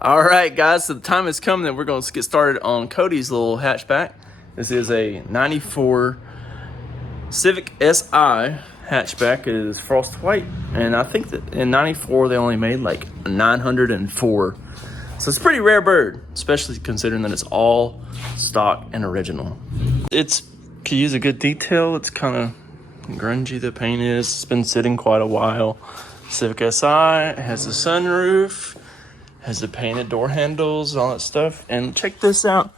All right, guys, so the time has come that we're going to get started on Cody's little hatchback. This is a 94 Civic SI hatchback. It is frost white, and I think that in 94 they only made like 904. So it's a pretty rare bird, especially considering that it's all stock and original. It's could use a good detail. It's kind of grungy, the paint is. It's been sitting quite a while. Civic SI, it has a sunroof, has the painted door handles, all that stuff. And check this out.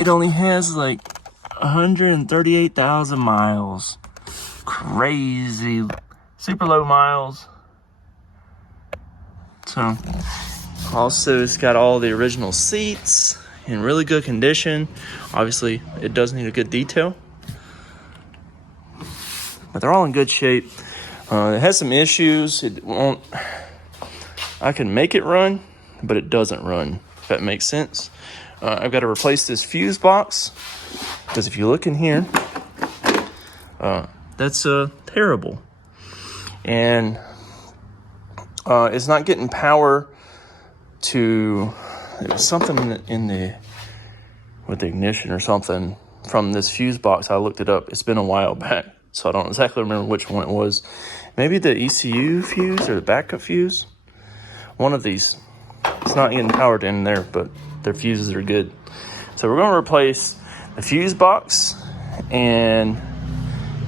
It only has like 138,000 miles. Crazy. Super low miles. So, also it's got all the original seats in really good condition. Obviously, it does need a good detail, but they're all in good shape. It has some issues. It won't, I can make it run, but it doesn't run, if that makes sense. I've got to replace this fuse box, because if you look in here, that's terrible. And it's not getting power to, it was something with the ignition or something from this fuse box. I looked it up. It's been a while back, so I don't exactly remember which one it was. Maybe the ECU fuse or the backup fuse. One of these. It's not getting powered in there, but their fuses are good. So we're going to replace the fuse box and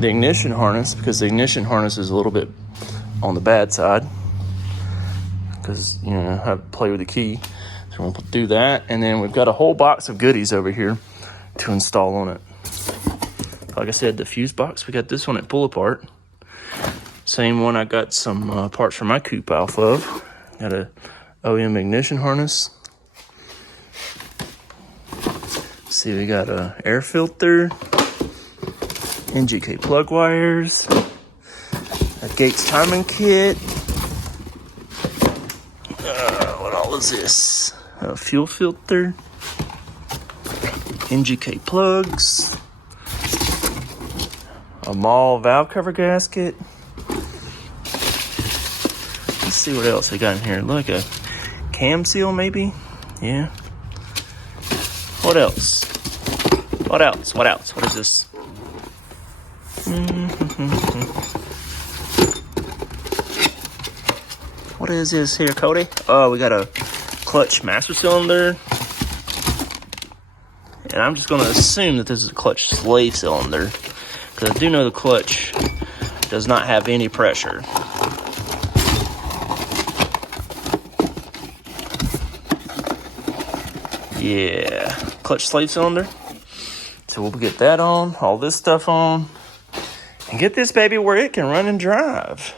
the ignition harness, because the ignition harness is a little bit on the bad side, because, you know, I have to play with the key. So we'll do that. And then we've got a whole box of goodies over here to install on it. Like I said, the fuse box, we got this one at Pull Apart. Same one I got some parts for my coupe off of. Got a OEM ignition harness. See, we got a air filter, NGK plug wires, a Gates timing kit. What all is this? A fuel filter, NGK plugs, a Mall valve cover gasket. Let's see what else we got in here. Like a cam seal, maybe? Yeah. What else? What else? What else? What is this? What is this here, Cody? Oh, we got a clutch master cylinder. And I'm just going to assume that this is a clutch slave cylinder, because I do know the clutch does not have any pressure. Yeah, clutch slave cylinder. So we'll get that on, all this stuff on, and get this baby where it can run and drive.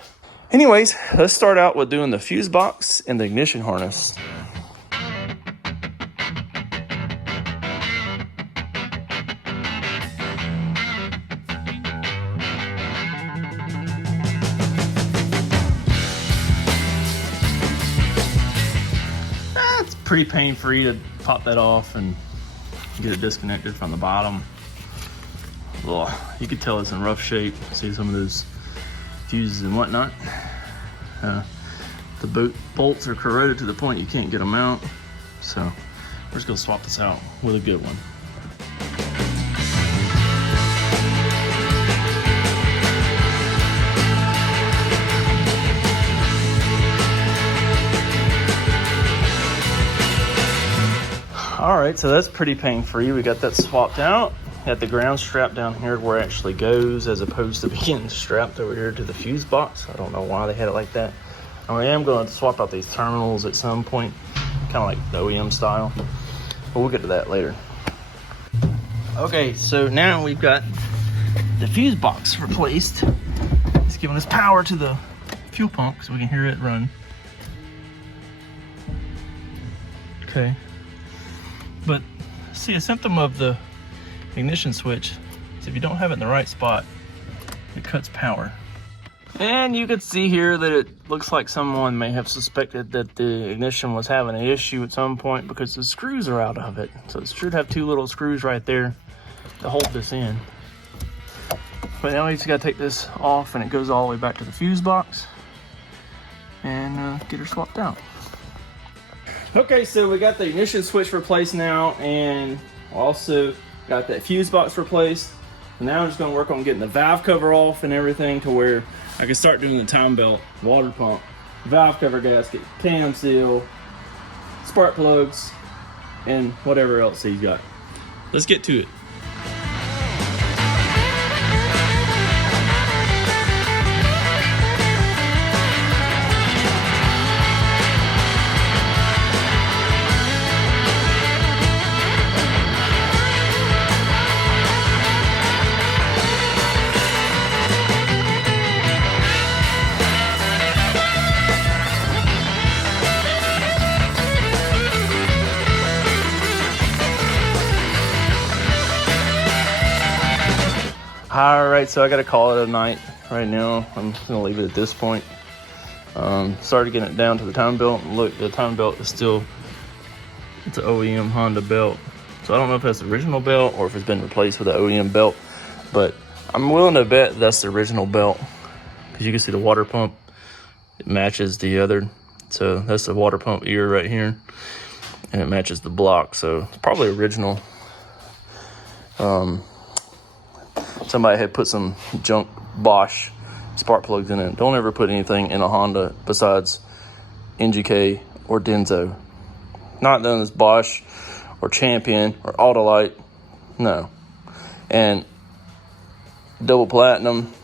Anyways, let's start out with doing the fuse box and the ignition harness. It's pretty pain-free to pop that off and get it disconnected from the bottom. Well, you can tell it's in rough shape. See some of those fuses and whatnot. The bolts are corroded to the point you can't get them out. So we're just gonna swap this out with a good one. All right, so that's pretty pain-free. We got that swapped out. Got the ground strap down here where it actually goes, as opposed to being strapped over here to the fuse box. I don't know why they had it like that. I am going to swap out these terminals at some point, kind of like the OEM style, but we'll get to that later. Okay, so now we've got the fuse box replaced. It's giving us power to the fuel pump so we can hear it run. Okay. But see, a symptom of the ignition switch is if you don't have it in the right spot, it cuts power. And you can see here that it looks like someone may have suspected that the ignition was having an issue at some point, because the screws are out of it. So it should have two little screws right there to hold this in. But now we just gotta take this off, and it goes all the way back to the fuse box and get her swapped out. Okay, so we got the ignition switch replaced now, and also got that fuse box replaced. Now I'm just gonna work on getting the valve cover off and everything to where I can start doing the time belt, water pump, valve cover gasket, cam seal, spark plugs, and whatever else he's got. Let's get to it. All right, so I gotta call it a night right now. I'm just gonna leave it at this point. Started getting it down to the time belt. Look, the time belt is still, it's an OEM Honda belt. So I don't know if that's the original belt or if it's been replaced with an OEM belt, but I'm willing to bet that's the original belt, because you can see the water pump, it matches the other. So that's the water pump ear right here, and it matches the block. So it's probably original. Somebody had put some junk Bosch spark plugs in it. Don't ever put anything in a Honda besides NGK or Denso. Not done as Bosch or Champion or Autolite. No. And double platinum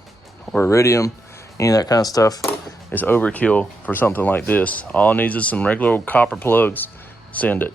or iridium, any of that kind of stuff is overkill for something like this. All it needs is some regular old copper plugs. Send it.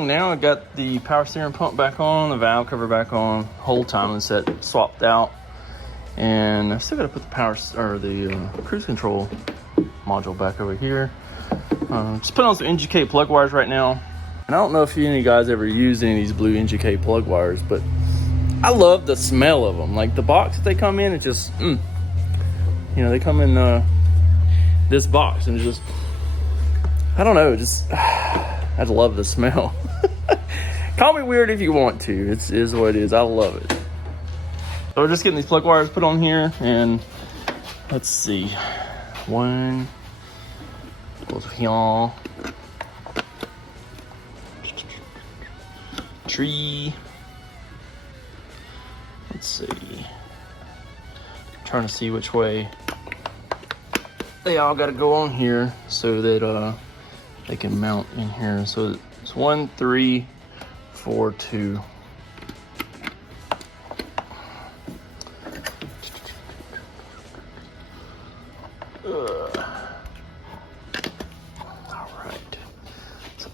Now I got the power steering pump back on, the valve cover back on, whole timing set swapped out, and I still got to put the power or the cruise control module back over here. Just put on some NGK plug wires right now, and I don't know if any of you guys ever used any of these blue NGK plug wires, but I love the smell of them. Like the box that they come in, it just, you know, they come in this box, and it just, I don't know, just I love the smell. Call me weird if you want to. It is what it is. I love it. So we're just getting these plug wires put on here, and let's see. One goes here. Tree. Let's see. I'm trying to see which way they all got to go on here so that they can mount in here. So it's 1, 3, 4, 2.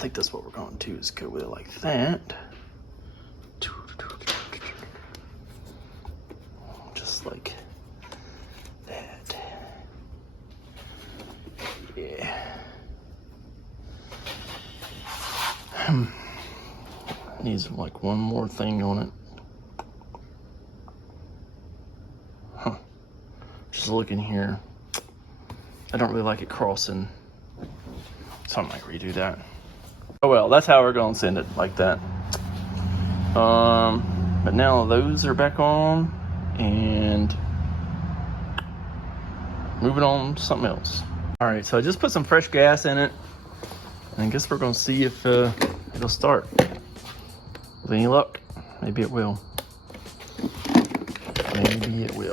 think that's what we're going to do, is go with it like that. Just like that. Yeah. Needs like one more thing on it. Huh. Just looking here. I don't really like it crossing, so I might redo that. Oh well, that's how we're gonna send it, like that. But now those are back on, and moving on to something else. All right, so I just put some fresh gas in it, and I guess we're gonna see if it'll start. With any luck, maybe it will. Maybe it will.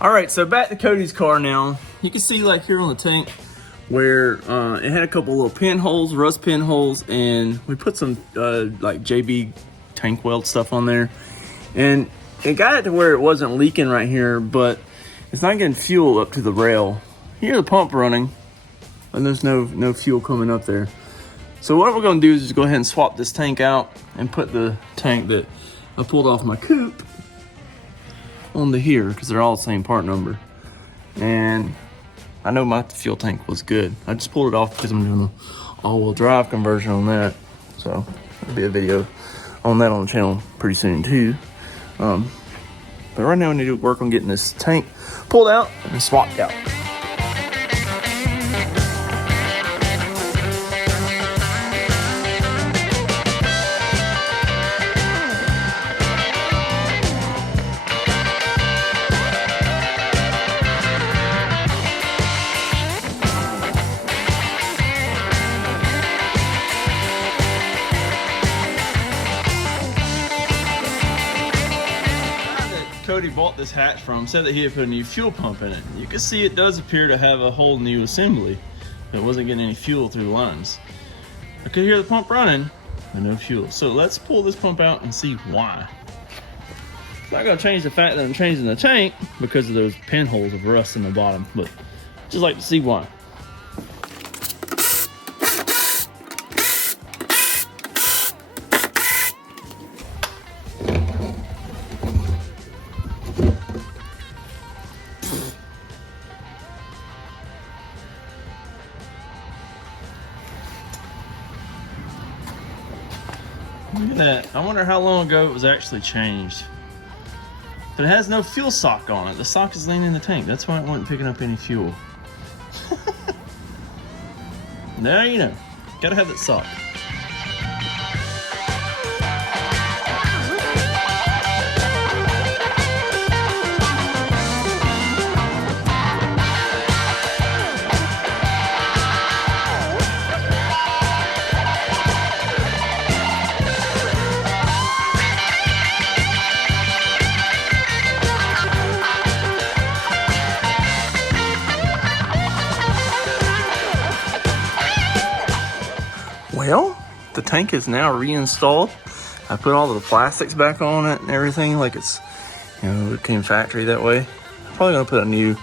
All right, so back to Cody's car now. You can see like here on the tank where it had a couple little pinholes, rust pinholes, and we put some like JB tank weld stuff on there. And it got it to where it wasn't leaking right here, but it's not getting fuel up to the rail. Here's the pump running, and there's no fuel coming up there. So what we're gonna do is just go ahead and swap this tank out and put the tank that I pulled off my coupe onto here, because they're all the same part number. And I know my fuel tank was good. I just pulled it off because I'm doing an all-wheel drive conversion on that. So there'll be a video on that on the channel pretty soon too. But right now I need to work on getting this tank pulled out and swapped out. Cody bought this hatch from said that he had put a new fuel pump in it. You can see it does appear to have a whole new assembly. It wasn't getting any fuel through the lines. I could hear the pump running, but no fuel. So let's pull this pump out and see why. It's not gonna change the fact that I'm changing the tank because of those pinholes of rust in the bottom, but just like to see why. Look at that. I wonder how long ago it was actually changed. But it has no fuel sock on it. The sock is laying in the tank. That's why it wasn't picking up any fuel. Now you know. Gotta have that sock. Well, the tank is now reinstalled. I put all the plastics back on it and everything like it's, it came factory that way. I'm probably gonna put a new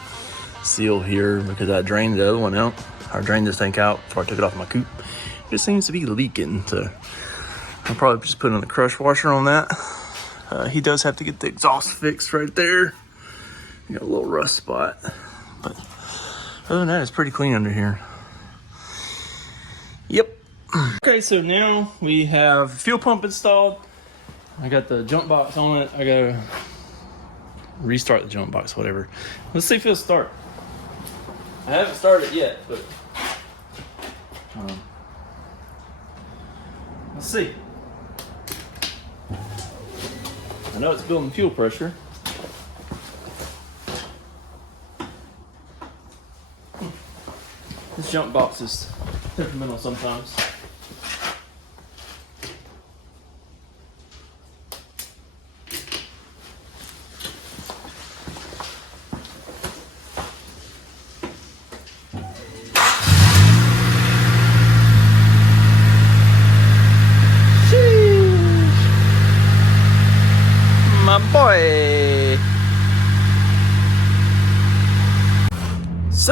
seal here because I drained the other one out. I drained this tank out before I took it off my coupe. It just seems to be leaking, so I'll probably just put in the crush washer on that. He does have to get the exhaust fixed right there. You got a little rust spot, but other than that, it's pretty clean under here. Yep. Okay, so now we have fuel pump installed. I got the jump box on it. I gotta restart the jump box, whatever. Let's see if it'll start. I haven't started it yet, but let's see. I know it's building fuel pressure. This jump box is temperamental sometimes.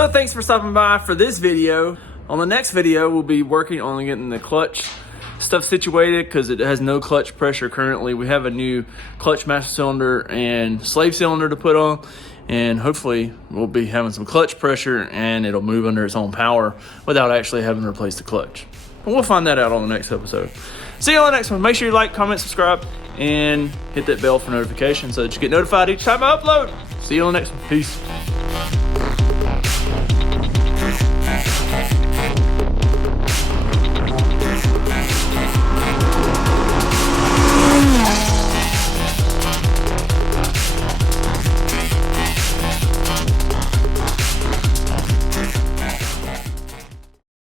So thanks for stopping by for this video. On the next video, we'll be working on getting the clutch stuff situated because it has no clutch pressure currently. We have a new clutch master cylinder and slave cylinder to put on, and hopefully we'll be having some clutch pressure and it'll move under its own power without actually having to replace the clutch. But we'll find that out on the next episode. See you on the next one. Make sure you like, comment, subscribe, and hit that bell for notifications so that you get notified each time I upload. See you on the next one. Peace.